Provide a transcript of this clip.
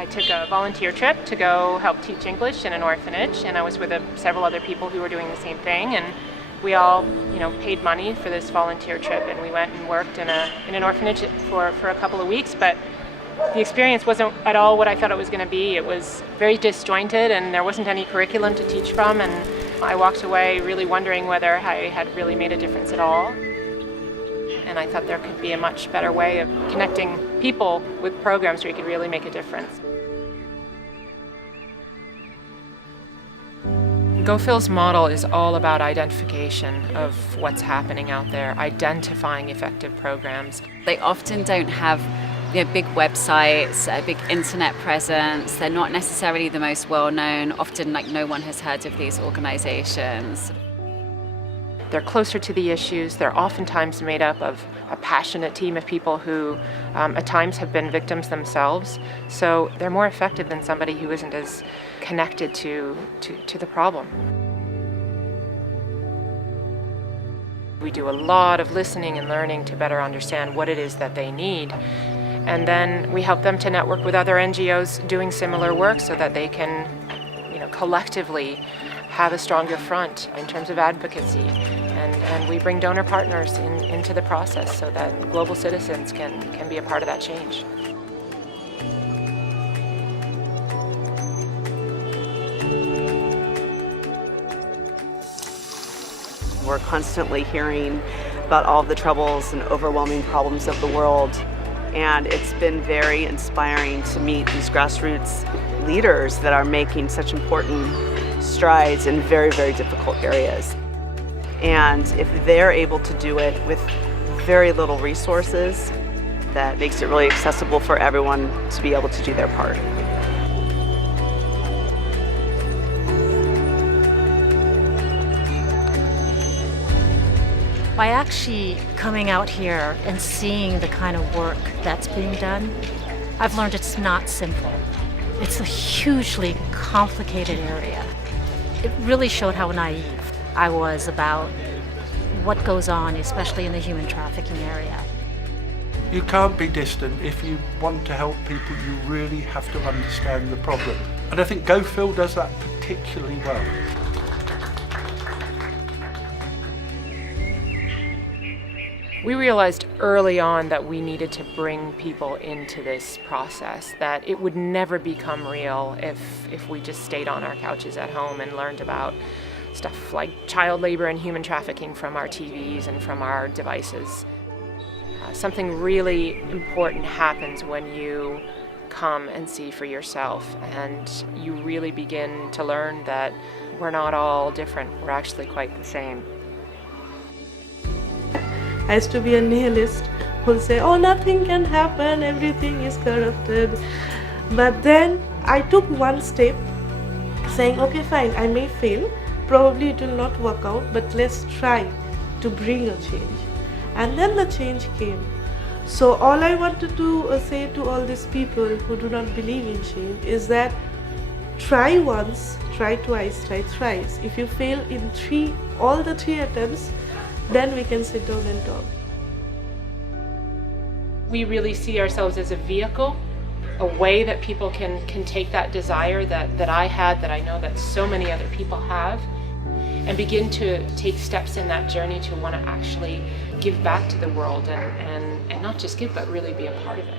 I took a volunteer trip to go help teach English in an orphanage, and I was with several other people who were doing the same thing, and we all, paid money for this volunteer trip, and we went and worked in an orphanage for a couple of weeks, but the experience wasn't at all what I thought it was going to be. It was very disjointed, and there wasn't any curriculum to teach from, and I walked away really wondering whether I had really made a difference at all. And I thought there could be a much better way of connecting people with programs where you could really make a difference. GoPhil's model is all about identification of what's happening out there, identifying effective programs. They often don't have big websites, a big internet presence. They're not necessarily the most well-known. Often no one has heard of these organizations. They're closer to the issues. They're oftentimes made up of a passionate team of people who at times have been victims themselves. So they're more effective than somebody who isn't as connected to the problem. We do a lot of listening and learning to better understand what it is that they need. And then we help them to network with other NGOs doing similar work so that they can, collectively have a stronger front in terms of advocacy. And we bring donor partners into the process so that global citizens can be a part of that change. We're constantly hearing about all of the troubles and overwhelming problems of the world. And it's been very inspiring to meet these grassroots leaders that are making such important strides in very, very difficult areas. And if they're able to do it with very little resources, that makes it really accessible for everyone to be able to do their part. By actually coming out here and seeing the kind of work that's being done, I've learned it's not simple. It's a hugely complicated area. It really showed how naive I was about what goes on, especially in the human trafficking area. You can't be distant. If you want to help people, you really have to understand the problem. And I think GoPhil does that particularly well. We realized early on that we needed to bring people into this process, that it would never become real if we just stayed on our couches at home and learned about stuff like child labor and human trafficking from our TVs and from our devices. Something really important happens when you come and see for yourself, and you really begin to learn that we're not all different, we're actually quite the same. I used to be a nihilist who'll say, oh, nothing can happen, everything is corrupted. But then I took one step saying, okay, fine, I may fail, probably it will not work out, but let's try to bring a change. And then the change came. So all I wanted to say to all these people who do not believe in change is that try once, try twice, try thrice. If you fail in all the three attempts, then we can sit down and talk. We really see ourselves as a vehicle, a way that people can take that desire that I had, that I know that so many other people have, and begin to take steps in that journey to want to actually give back to the world and not just give, but really be a part of it.